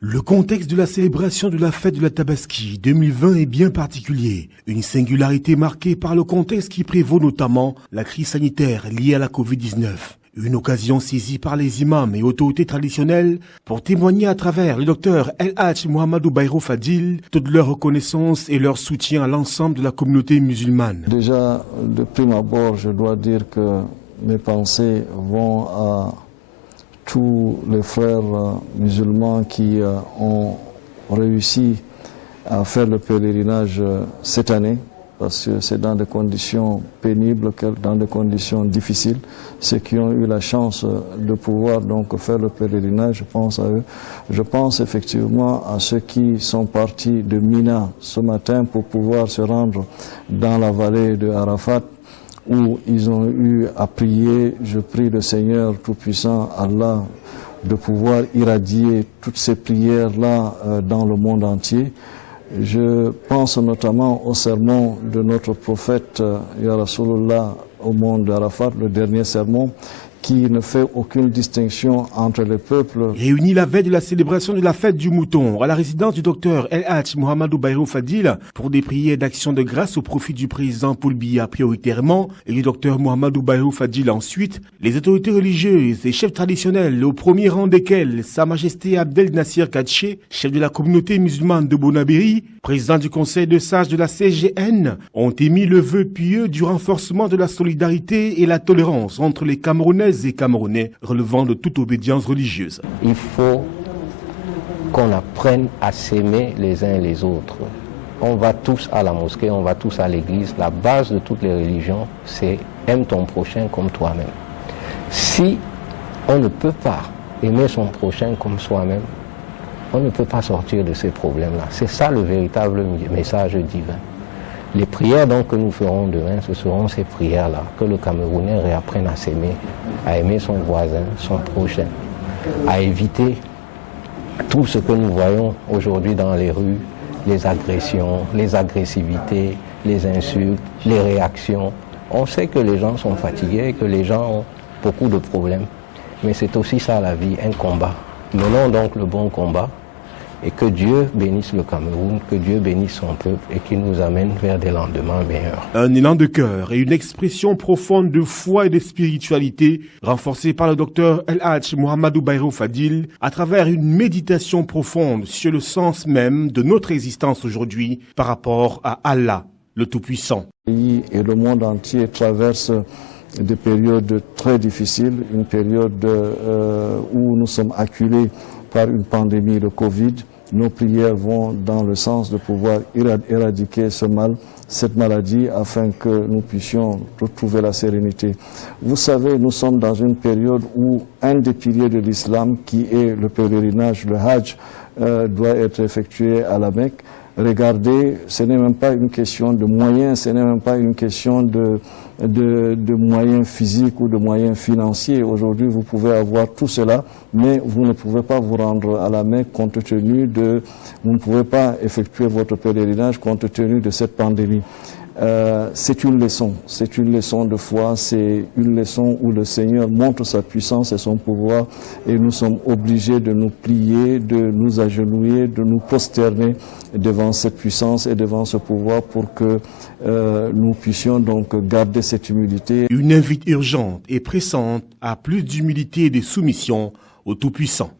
Le contexte de la célébration de la fête de la Tabaski 2020 est bien particulier. Une singularité marquée par le contexte qui prévaut notamment la crise sanitaire liée à la Covid-19. Une occasion saisie par les imams et autorités traditionnelles pour témoigner à travers le docteur El Hadj Mouhamadou Bayrou Fadil toute leur reconnaissance et leur soutien à l'ensemble de la communauté musulmane. Déjà, de prime abord, je dois dire que mes pensées vont à tous les frères musulmans qui ont réussi à faire le pèlerinage cette année, parce que c'est dans des conditions pénibles, dans des conditions difficiles. Ceux qui ont eu la chance de pouvoir donc faire le pèlerinage, je pense à eux. Je pense effectivement à ceux qui sont partis de Mina ce matin pour pouvoir se rendre dans la vallée de Arafat, où ils ont eu à prier. Je prie le Seigneur Tout-Puissant, Allah, de pouvoir irradier toutes ces prières-là dans le monde entier. Je pense notamment au sermon de notre prophète, Ya Rasulullah, au mont d'Arafat, le dernier sermon, qui ne fait aucune distinction entre les peuples. Réunis la veille de la célébration de la fête du mouton à la résidence du docteur El Hadj Mouhamadou Bayrou Fadil pour des prières d'action de grâce au profit du président Paul Biya prioritairement et du docteur Mouhamadou Bayrou Fadil ensuite, les autorités religieuses et chefs traditionnels, au premier rang desquels Sa Majesté Abdel Nasser Kadché, chef de la communauté musulmane de Bonabéry, président du conseil de sages de la CGN, ont émis le vœu pieux du renforcement de la solidarité et la tolérance entre les Camerounais et Camerounais relevant de toute obédience religieuse. Il faut qu'on apprenne à s'aimer les uns les autres. On va tous à la mosquée, on va tous à l'église. La base de toutes les religions, c'est aime ton prochain comme toi-même. Si on ne peut pas aimer son prochain comme soi-même, on ne peut pas sortir de ces problèmes-là. C'est ça le véritable message divin. Les prières donc que nous ferons demain, ce seront ces prières-là, que le Camerounais réapprenne à s'aimer, à aimer son voisin, son prochain, à éviter tout ce que nous voyons aujourd'hui dans les rues, les agressions, les agressivités, les insultes, les réactions. On sait que les gens sont fatigués, que les gens ont beaucoup de problèmes, mais c'est aussi ça la vie, un combat. Menons donc le bon combat. Et que Dieu bénisse le Cameroun, que Dieu bénisse son peuple et qu'il nous amène vers des lendemains meilleurs. Un élan de cœur et une expression profonde de foi et de spiritualité renforcée par le docteur El Hadj Mouhamadou Bayrou Fadil à travers une méditation profonde sur le sens même de notre existence aujourd'hui par rapport à Allah, le Tout-Puissant. Le pays et le monde entier traversent des périodes très difficiles, une période où nous sommes acculés par une pandémie de Covid. Nos prières vont dans le sens de pouvoir éradiquer ce mal, cette maladie, afin que nous puissions retrouver la sérénité. Vous savez, nous sommes dans une période où un des piliers de l'islam, qui est le pèlerinage, le Hajj, doit être effectué à la Mecque. Regardez, ce n'est même pas une question de moyens, ce n'est même pas une question de moyens physiques ou de moyens financiers. Aujourd'hui, vous pouvez avoir tout cela, mais vous ne pouvez pas vous rendre à la Mecque compte tenu de... Vous ne pouvez pas effectuer votre pèlerinage compte tenu de cette pandémie. C'est une leçon de foi, c'est une leçon où le Seigneur montre sa puissance et son pouvoir et nous sommes obligés de nous plier, de nous agenouiller, de nous prosterner devant cette puissance et devant ce pouvoir pour que nous puissions donc garder cette humilité. Une invite urgente et pressante à plus d'humilité et de soumission au Tout-Puissant.